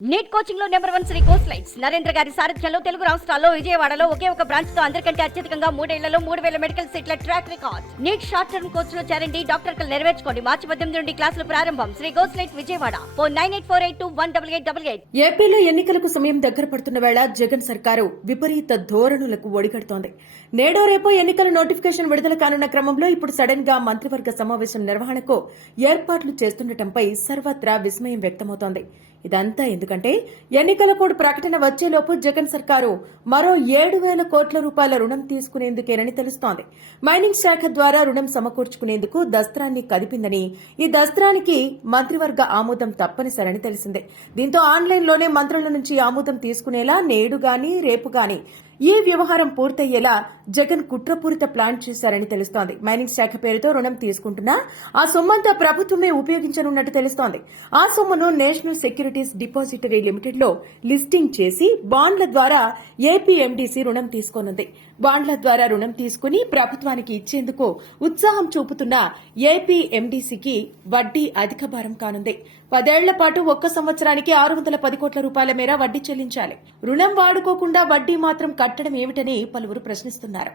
Neat కోచింగ్లో number one Sri Course Lights Narendra గారి సారథ్యంలో తెలుగు రాష్ట్రాల్లో విజయవాడలో ఒకే ఒక బ్రాంచ్తో అందరికంటే అత్యధికంగా మూడేళ్ళలో మూడు వేల మెడికల్ సీట్ల track record NEET short term కోర్స్లో చేరండి డాక్టర్ కలు నెరవేర్చుకోండి. మార్చి పద్దెనిమిది నుండి క్లాసులు ప్రారంభం. Sri Course Light Vijayawada. Four nine eight four eight two one double eight double eight. ఏపీలో ఎన్నికలకు సమయం దగ్గర పడుతున్న వేళ జగన్ సర్కారు విపరీత ధోరణులకు ఒడిగడుతోంది. నేడో రేపో ఎన్నికల నోటిఫికేషన్ విడుదల కానున్న క్రమంలో ఇప్పుడు సడన్గా మంత్రివర్గ సమావేశం నిర్వహణకు ఏర్పాట్లు చేస్తుండటంపై సర్వత్రా విస్మయం వ్యక్తమవుతోంది. ఇదంతా ఎందుకు ఎందుకంటే ఎన్నికల కోడ్ ప్రకటన వచ్చేలోపు జగన్ సర్కారు మరో ఏడు వేల కోట్ల రూపాయల రుణం తీసుకునేందుకేనని తెలుస్తోంది. మైనింగ్ శాఖ ద్వారా రుణం సమకూర్చుకునేందుకు దస్త్రాన్ని కదిపిందని ఈ దస్త్రానికి మంత్రివర్గ ఆమోదం తప్పనిసరని తెలిసిందే. దీంతో ఆన్లైన్లోనే మంత్రుల నుంచి ఆమోదం తీసుకునేలా నేడు గాని రేపు గాని ఈ వ్యవహారం పూర్తయ్యేలా జగన్ కుట్రపూరిత ప్లాన్ చేశారని తెలుస్తోంది. మైనింగ్ శాఖ పేరుతో రుణం తీసుకుంటున్నా ఆ సొమ్మంతా ప్రభుత్వమే ఉపయోగించనున్నట్టు తెలుస్తోంది. ఆ సొమ్మును నేషనల్ సెక్యూరిటీస్ డిపాజిటరీ లిమిటెడ్లో లిస్టింగ్ చేసి బాండ్ల ద్వారా ఏపీఎండీసీ రుణం తీసుకోనుంది. బాండ్ల ద్వారా రుణం తీసుకుని ప్రభుత్వానికి ఇచ్చేందుకు ఉత్సాహం చూపుతున్న ఏపీఎండీసీకి వడ్డీ అధిక భారం కానుంది. పదేళ్ళ పాటు ఒక్క సంవత్సరానికి ఆరు వందల పది కోట్ల రూపాయల మేర వడ్డీ చెల్లించాలి. రుణం వాడుకోకుండా వడ్డీ మాత్రం కట్టడం ఏమిటని పలువురు ప్రశ్నిస్తున్నారు.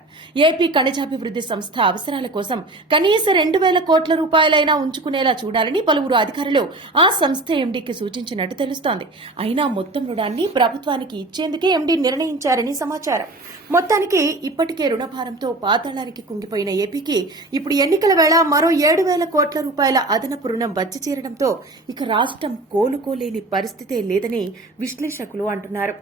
ఏపీ ఖనిజాభివృద్ధి సంస్థ అవసరాల కోసం కనీస రెండు వేల కోట్ల రూపాయలైనా ఉంచుకునేలా చూడాలని పలువురు అధికారులు ఆ సంస్థ ఎండీకి సూచించినట్టు తెలుస్తోంది. అయినా మొత్తం రుణాన్ని ప్రభుత్వానికి ఇచ్చేందుకే ఎండీ నిర్ణయించారని సమాచారం. మొత్తానికి ఇప్పటికే రుణభారంతో పాతాళానికి కుంగిపోయిన ఏపీకి ఇప్పుడు ఎన్నికల వేళ మరో ఏడు వేల కోట్ల రూపాయల అదనపు రుణం వచ్చి చేరడంతో ఇక రాష్ట్రం కోలుకోలేని పరిస్థితే లేదని విశ్లేషకులు అంటున్నారు.